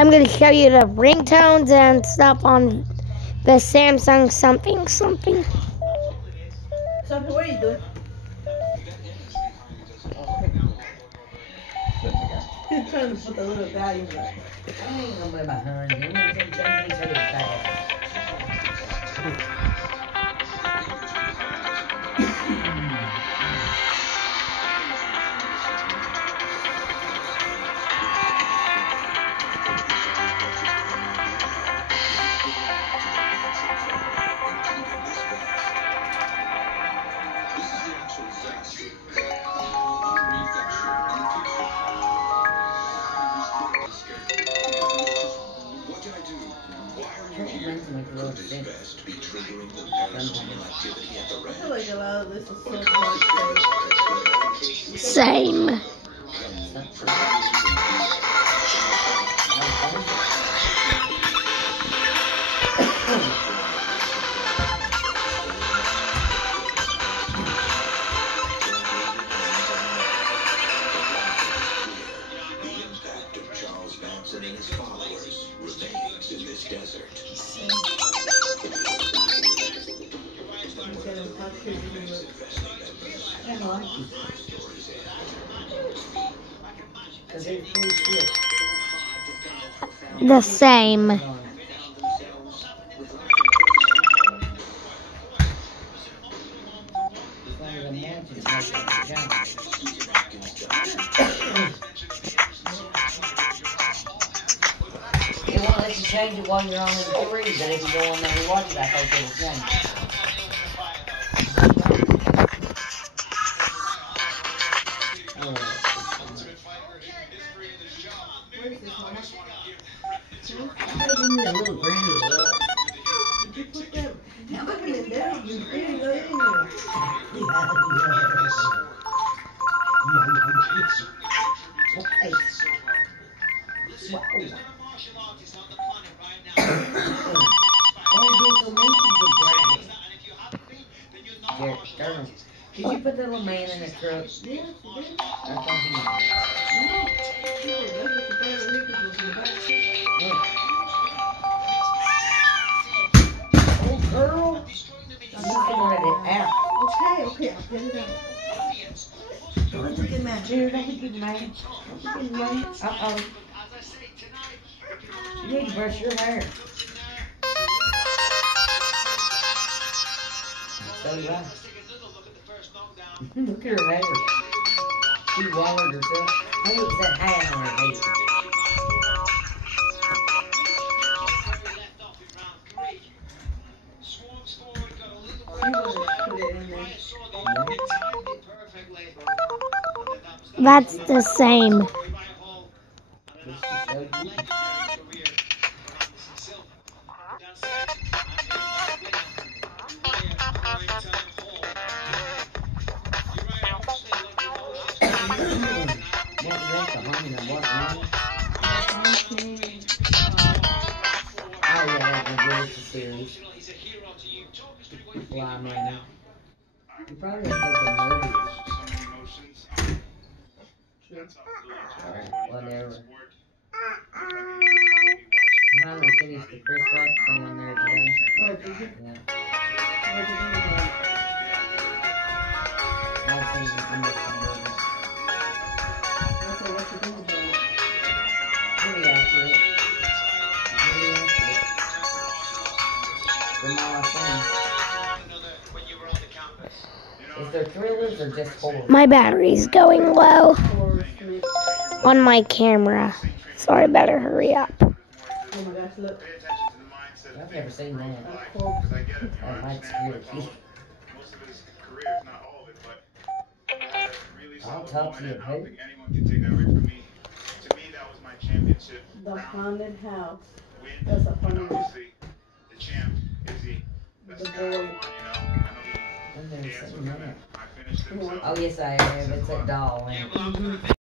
I'm going to show you the ringtones and stuff on the Samsung something. Something, what are you doing? He's trying to put the little value back. I ain't gonna be behind him. I'm some Chinese head fast. Best be triggering the paranormal activity at the I feel like a lot of this is so much. Same. And his followers remains in this desert. I like it. Because it's pretty swift. The same. They won't let you change it while you're on the free, but if you go on there and watch it, I think it'll change. Give me a little granny look. Did you put that? Now look at it there. You really go in there. Did you put the little man in the truck? Yes, you did. I thought he did. Oh, girl. I'm not gonna let it out. Okay, I'll get it out. Don't be getting mad. Dude, don't be getting mad. Don't be getting mad. Uh-oh. You need to brush your hair. So right. Look at her hair. She wallered herself. I think it's that hat on her head. That's the same. Series. Why, man? You probably have to take the movies. Alright, whatever. I'm gonna finish the Chris Rock thing on there today. Oh, did you? Yeah. What did you do about it? I'll see if I can make some movies. I said, what you do about it? Pretty accurate. Pretty accurate. From all I've seen. Is there thrillers or just horror? My battery's going low Or sleep? on my camera, so I better hurry up. Oh my gosh, look. I've never seen that. That's cool. That might scare a kid. I'll talk to you, baby. The Haunted House. That's a funny one. The boy. I've never seen that. Yeah. Oh, yes, I have. It's a doll. Ain't it?